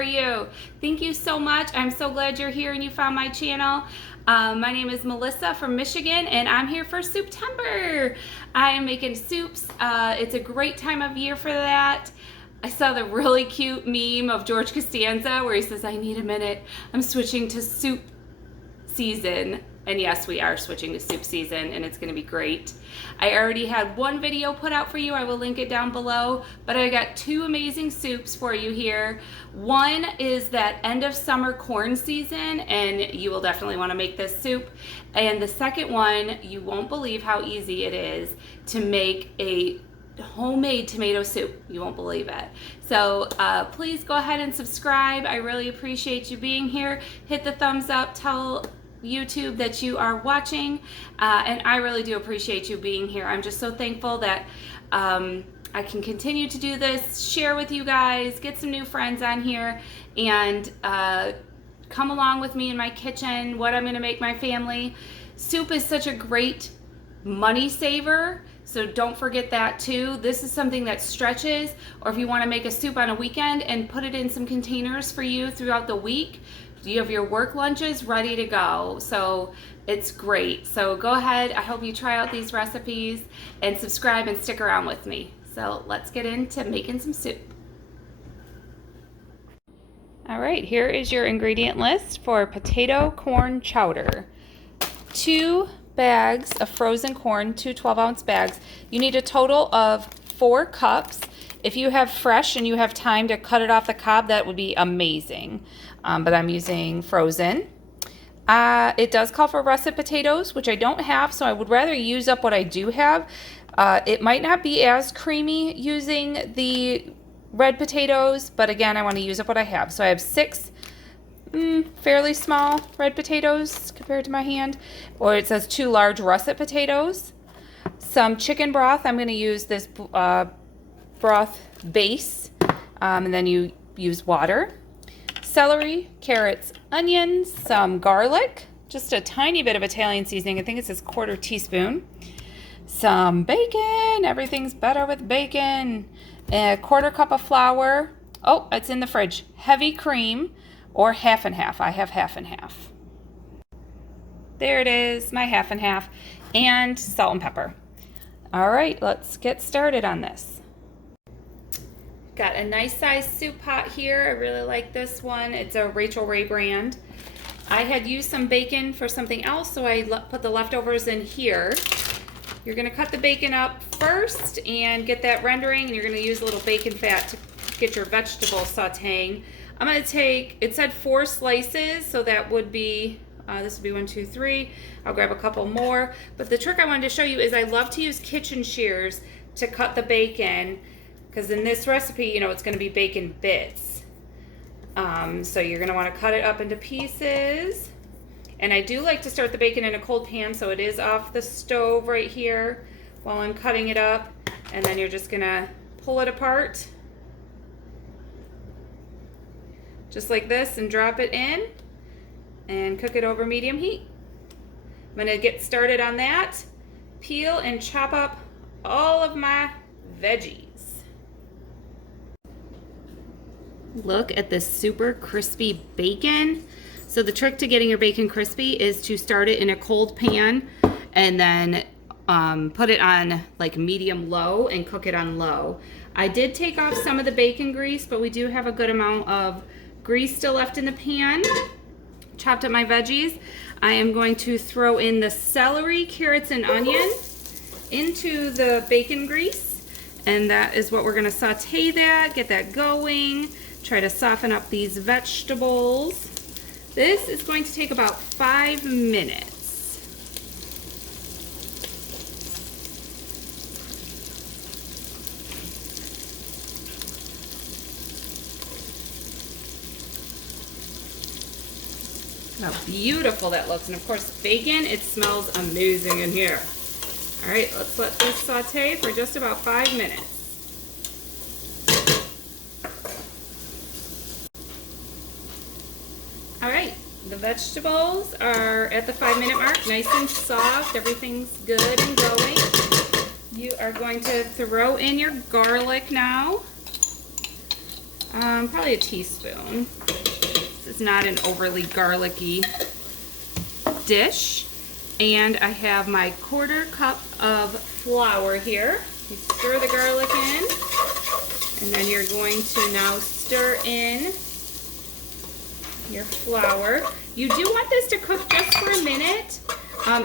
are you? Thank you so much. I'm so glad you're here and you found my channel. My name is Melissa from Michigan, and I'm here for Souptember. I am making soups. It's a great time of year for that. I saw the really cute meme of George Costanza where he says, "I need a minute. I'm switching to soup season." And yes, we are switching to soup season, and it's going to be great. I already had one video put out for you. I will link it down below, but I got two amazing soups for you here. One is that end of summer corn season, and you will definitely want to make this soup. And the second one, you won't believe how easy it is to make a homemade tomato soup. You won't believe it. So please go ahead and subscribe. I really appreciate you being here. Hit the thumbs up. Tell YouTube that you are watching, and I really do appreciate you being here. I'm just so thankful that I can continue to do this, share with you guys, get some new friends on here, and come along with me in my kitchen, what I'm going to make my family. Soup is such a great money saver, so don't forget that too. This is something that stretches, or if you want to make a soup on a weekend and put it in some containers for you throughout the week, you have your work lunches ready to go. So it's great. So go ahead. I hope you try out these recipes and subscribe and stick around with me. So let's get into making some soup. All right, here is your ingredient list for potato corn chowder. 2 bags of frozen corn, 2 12-ounce bags. You need a total of 4 cups. If you have fresh and you have time to cut it off the cob, that would be amazing. But I'm using frozen. It does call for russet potatoes, which I don't have, so I would rather use up what I do have. It might not be as creamy using the red potatoes, but again, I want to use up what I have. So I have 6 fairly small red potatoes compared to my hand, or it says 2 large russet potatoes. Some chicken broth. I'm going to use this broth base, and then you use water. Celery, carrots, onions, some garlic, just a tiny bit of Italian seasoning. I think it says 1/4 teaspoon. Some bacon. Everything's better with bacon. A 1/4 cup of flour. Oh, it's in the fridge. Heavy cream, or half and half. I have half and half. There it is, my half and half. And salt and pepper. All right, let's get started on this. Got a nice sized soup pot here. I really like this one. It's a Rachel Ray brand. I had used some bacon for something else, so I put the leftovers in here. You're gonna cut the bacon up first and get that rendering, and you're gonna use a little bacon fat to get your vegetable sauteing. I'm gonna take, it said 4 slices, so that would be, this would be 1, 2, 3. I'll grab a couple more. But the trick I wanted to show you is I love to use kitchen shears to cut the bacon, because in this recipe, you know, it's going to be bacon bits. So you're going to want to cut it up into pieces. And I do like to start the bacon in a cold pan, so it is off the stove right here while I'm cutting it up. And then you're just going to pull it apart, just like this, and drop it in and cook it over medium heat. I'm going to get started on that. Peel and chop up all of my veggies. Look at this super crispy bacon. So the trick to getting your bacon crispy is to start it in a cold pan and then put it on like medium low and cook it on low. I did take off some of the bacon grease, but we do have a good amount of grease still left in the pan. Chopped up my veggies. I am going to throw in the celery, carrots, and onion into the bacon grease, and that is what we're going to saute that, get that going. Try to soften up these vegetables. This is going to take about 5 minutes. How beautiful that looks. And of course, bacon, it smells amazing in here. All right, let's let this saute for just about 5 minutes. All right, the vegetables are at the 5-minute mark, nice and soft. Everything's good and going. You are going to throw in your garlic now. Probably a teaspoon. This is not an overly garlicky dish. And I have my 1/4 cup of flour here. You stir the garlic in, and then you're going to now stir in your flour. You do want this to cook just for a minute.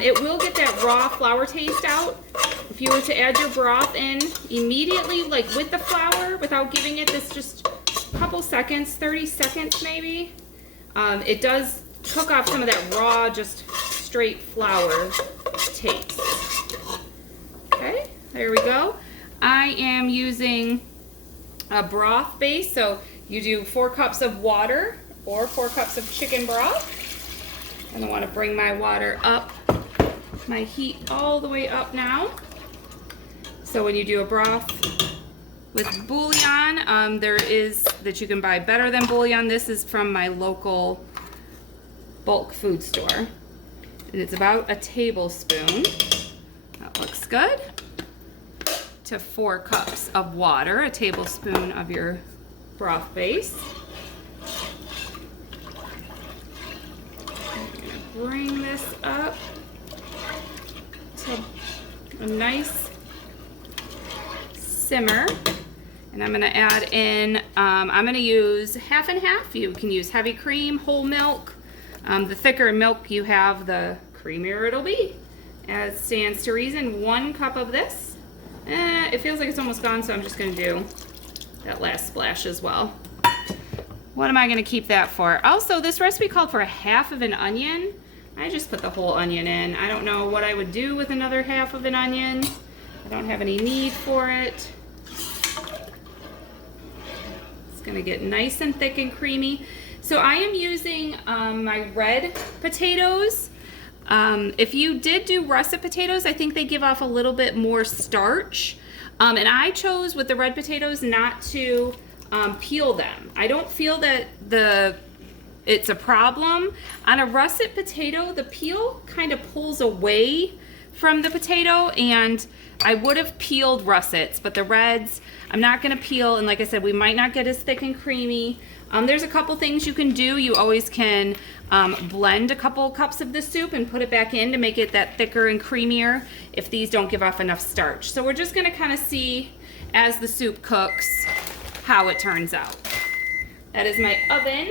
It will get that raw flour taste out. If you were to add your broth in immediately, like with the flour, without giving it this just couple seconds, 30 seconds maybe, it does cook off some of that raw, just straight flour taste. Okay, there we go. I am using a broth base, so you do 4 cups of water or 4 cups of chicken broth. And I want to bring my water up, my heat all the way up now. So when you do a broth with bouillon, there is that you can buy better than bouillon. This is from my local bulk food store. And it's about a tablespoon. That looks good. To 4 cups of water, a tablespoon of your broth base. I'm gonna bring this up to a nice simmer. And I'm gonna add in, I'm gonna use half and half. You can use heavy cream, whole milk. The thicker milk you have, the creamier it'll be. As stands to reason, 1 cup of this. It feels like it's almost gone, so I'm just gonna do that last splash as well. What am I gonna keep that for? Also, this recipe called for 1/2 of an onion. I just put the whole onion in. I don't know what I would do with another 1/2 of an onion. I don't have any need for it. It's gonna get nice and thick and creamy. So I am using my red potatoes. If you did do russet potatoes, I think they give off a little bit more starch. And I chose with the red potatoes not to peel them. I don't feel that it's a problem. On a russet potato, the peel kind of pulls away from the potato, and I would have peeled russets, but the reds, I'm not gonna peel, and like I said, we might not get as thick and creamy. There's a couple things you can do. You always can blend a couple cups of the soup and put it back in to make it that thicker and creamier if these don't give off enough starch. So we're just gonna kind of see as the soup cooks how it turns out. That is my oven.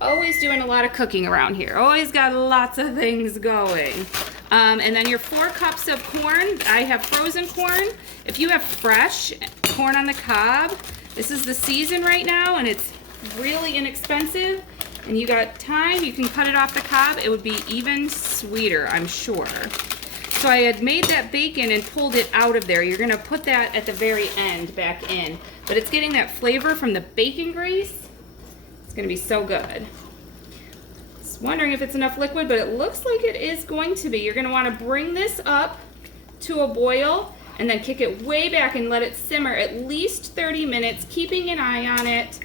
Always doing a lot of cooking around here. Always got lots of things going. And then your 4 cups of corn. I have frozen corn. If you have fresh corn on the cob, this is the season right now, and it's really inexpensive, and you got time, you can cut it off the cob. It would be even sweeter, I'm sure. So I had made that bacon and pulled it out of there. You're gonna put that at the very end back in, but it's getting that flavor from the bacon grease. It's gonna be so good. Just wondering if it's enough liquid, but it looks like it is going to be. You're gonna wanna bring this up to a boil and then kick it way back and let it simmer at least 30 minutes, keeping an eye on it,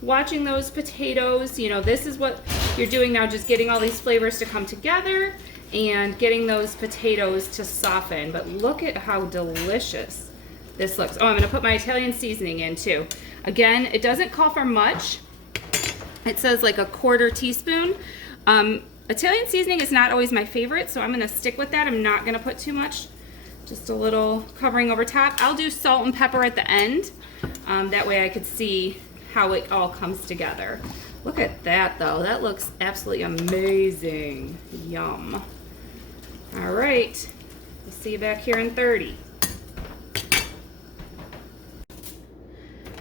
watching those potatoes. You know, this is what you're doing now, just getting all these flavors to come together and getting those potatoes to soften. But look at how delicious this looks. Oh, I'm gonna put my Italian seasoning in too. Again, it doesn't call for much. It says like a 1/4 teaspoon. Italian seasoning is not always my favorite, so I'm gonna stick with that. I'm not gonna put too much. Just a little covering over top. I'll do salt and pepper at the end. That way I could see how it all comes together. Look at that though. That looks absolutely amazing. Yum. All right. We'll see you back here in 30.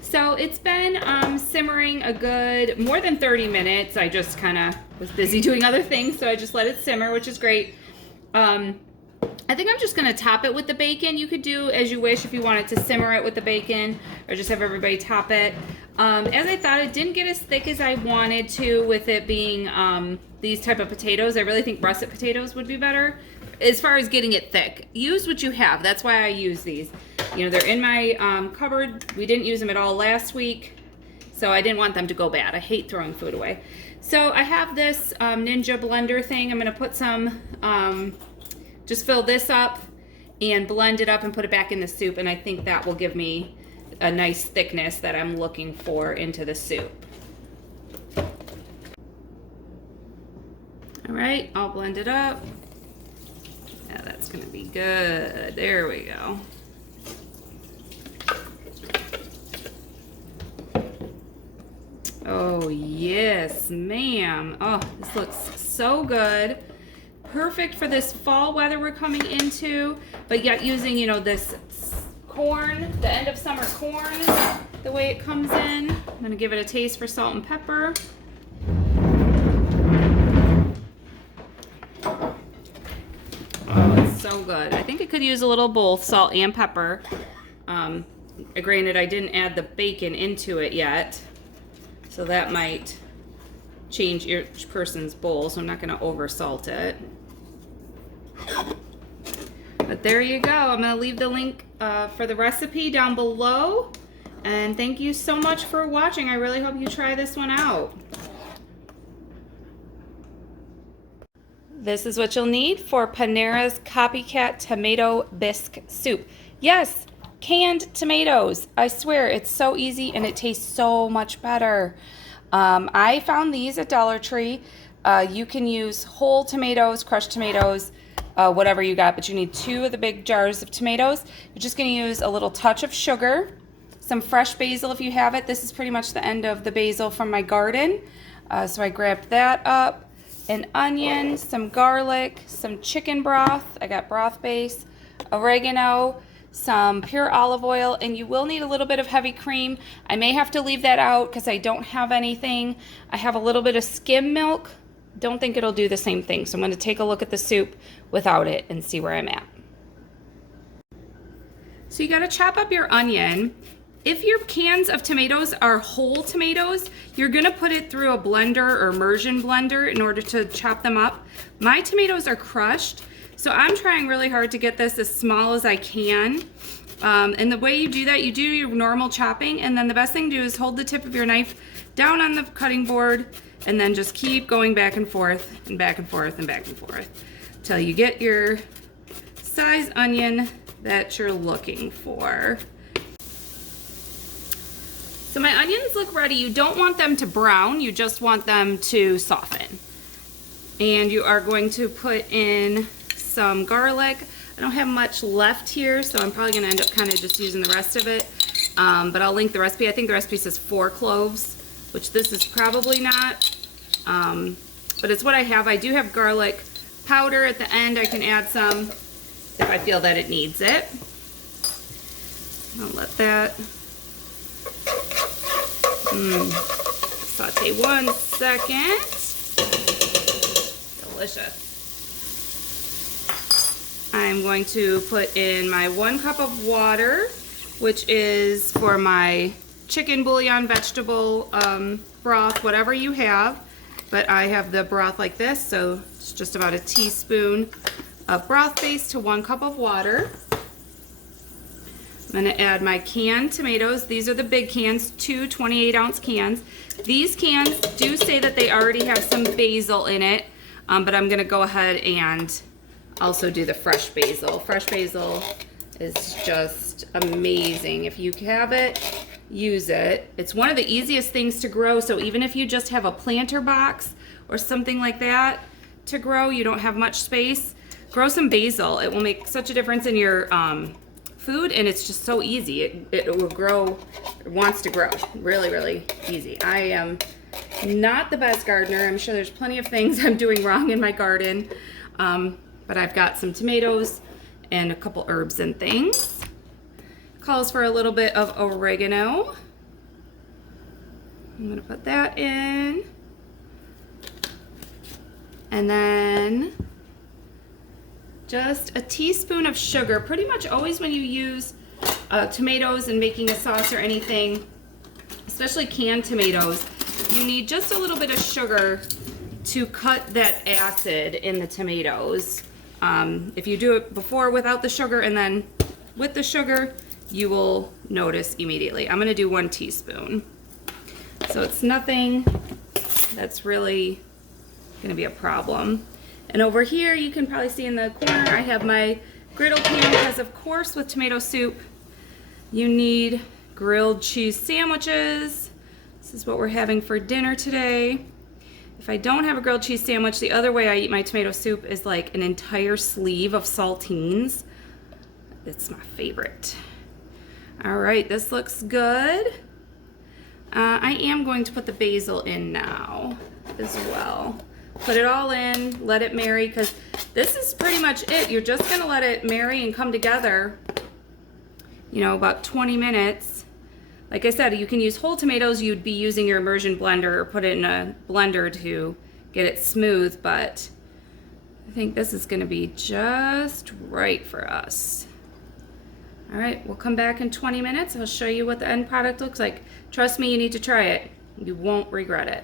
So it's been simmering a good more than 30 minutes. I just kind of was busy doing other things, so I just let it simmer, which is great. I think I'm just gonna top it with the bacon. You could do as you wish if you wanted to simmer it with the bacon or just have everybody top it. As I thought, it didn't get as thick as I wanted to with it being these type of potatoes. I really think russet potatoes would be better as far as getting it thick. Use what you have. That's why I use these. You know, they're in my cupboard. We didn't use them at all last week, so I didn't want them to go bad. I hate throwing food away. So I have this Ninja blender thing. I'm gonna put some, just fill this up and blend it up and put it back in the soup, and I think that will give me a nice thickness that I'm looking for into the soup. All right, I'll blend it up. Yeah, that's gonna be good. There we go. Oh, yes, ma'am. Oh, this looks so good. Perfect for this fall weather we're coming into, but yet using, you know, this corn, the end of summer corn, the way it comes in. I'm gonna give it a taste for salt and pepper. Oh, it's so good. I think it could use a little both salt and pepper. Granted, I didn't add the bacon into it yet, so that might change each person's bowl, so I'm not gonna over salt it. But there you go. I'm gonna leave the link for the recipe down below. And thank you so much for watching. I really hope you try this one out. This is what you'll need for Panera's Copycat Tomato Bisque Soup. Yes, canned tomatoes. I swear, it's so easy and it tastes so much better. I found these at Dollar Tree. You can use whole tomatoes, crushed tomatoes, whatever you got, but you need 2 of the big jars of tomatoes. You're just going to use a little touch of sugar, some fresh basil if you have it. This is pretty much the end of the basil from my garden. So I grabbed that up. An onion, some garlic, some chicken broth. I got broth base, oregano, some pure olive oil, and you will need a little bit of heavy cream. I may have to leave that out because I don't have anything. I have a little bit of skim milk. Don't think it'll do the same thing, so I'm going to take a look at the soup without it and see where I'm at. So you got to chop up your onion. If your cans of tomatoes are whole tomatoes, you're gonna put it through a blender or immersion blender in order to chop them up. My tomatoes are crushed, so I'm trying really hard to get this as small as I can. And the way you do that, you do your normal chopping, and then the best thing to do is hold the tip of your knife down on the cutting board, and then just keep going back and forth, and back and forth, and back and forth, till you get your size onion that you're looking for. So my onions look ready. You don't want them to brown, you just want them to soften. And you are going to put in some garlic. I don't have much left here, so I'm probably gonna end up kind of just using the rest of it. But I'll link the recipe. I think the recipe says 4 cloves, which this is probably not. But it's what I have. I do have garlic powder at the end. I can add some if I feel that it needs it. I'll let that saute 1 second. Delicious. I'm going to put in my 1 cup of water, which is for my chicken bouillon, vegetable broth, whatever you have. But I have the broth like this, so it's just about a teaspoon of broth base to 1 cup of water. I'm going to add my canned tomatoes. These are the big cans, 2 28-ounce cans. These cans do say that they already have some basil in it, but I'm going to go ahead and also do the fresh basil. Fresh basil is just amazing. If you have it, use it. It's one of the easiest things to grow, so even if you just have a planter box or something like that to grow, you don't have much space, grow some basil. It will make such a difference in your food, and it's just so easy. It will grow, it wants to grow. Really, really easy. I am not the best gardener. I'm sure there's plenty of things I'm doing wrong in my garden, but I've got some tomatoes and a couple herbs and things. Calls for a little bit of oregano. I'm gonna put that in. And then just a teaspoon of sugar. Pretty much always when you use tomatoes and making a sauce or anything, especially canned tomatoes, you need just a little bit of sugar to cut that acid in the tomatoes. If you do it before without the sugar and then with the sugar, you will notice immediately. I'm gonna do 1 teaspoon. So it's nothing that's really gonna be a problem. And over here, you can probably see in the corner, I have my griddle pan, because of course with tomato soup, you need grilled cheese sandwiches. This is what we're having for dinner today. If I don't have a grilled cheese sandwich, the other way I eat my tomato soup is like an entire sleeve of saltines. It's my favorite. All right, this looks good. I am going to put the basil in now as well. Put it all in, let it marry, because this is pretty much it. You're just gonna let it marry and come together, you know, about 20 minutes. Like I said, you can use whole tomatoes. You'd be using your immersion blender or put it in a blender to get it smooth, but I think this is gonna be just right for us. All right, we'll come back in 20 minutes. I'll show you what the end product looks like. Trust me, you need to try it. You won't regret it.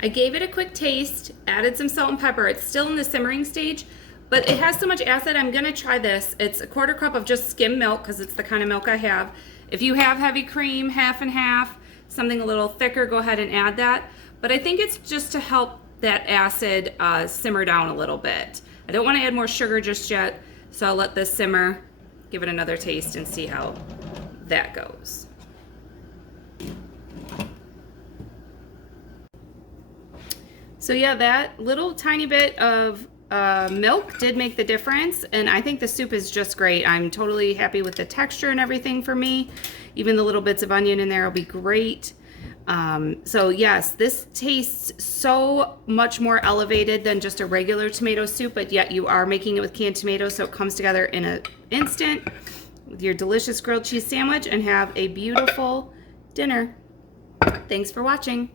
I gave it a quick taste, added some salt and pepper. It's still in the simmering stage, but it has so much acid. I'm gonna try this. It's a 1/4 cup of just skim milk, because it's the kind of milk I have. If you have heavy cream, half and half, something a little thicker, go ahead and add that. But I think it's just to help that acid simmer down a little bit. I don't wanna add more sugar just yet, so I'll let this simmer, give it another taste, and see how that goes. So yeah, that little tiny bit of milk did make the difference, and I think the soup is just great. I'm totally happy with the texture and everything for me. Even the little bits of onion in there will be great. So yes, this tastes so much more elevated than just a regular tomato soup, but yet you are making it with canned tomatoes, so it comes together in an instant with your delicious grilled cheese sandwich, and have a beautiful dinner. Thanks for watching.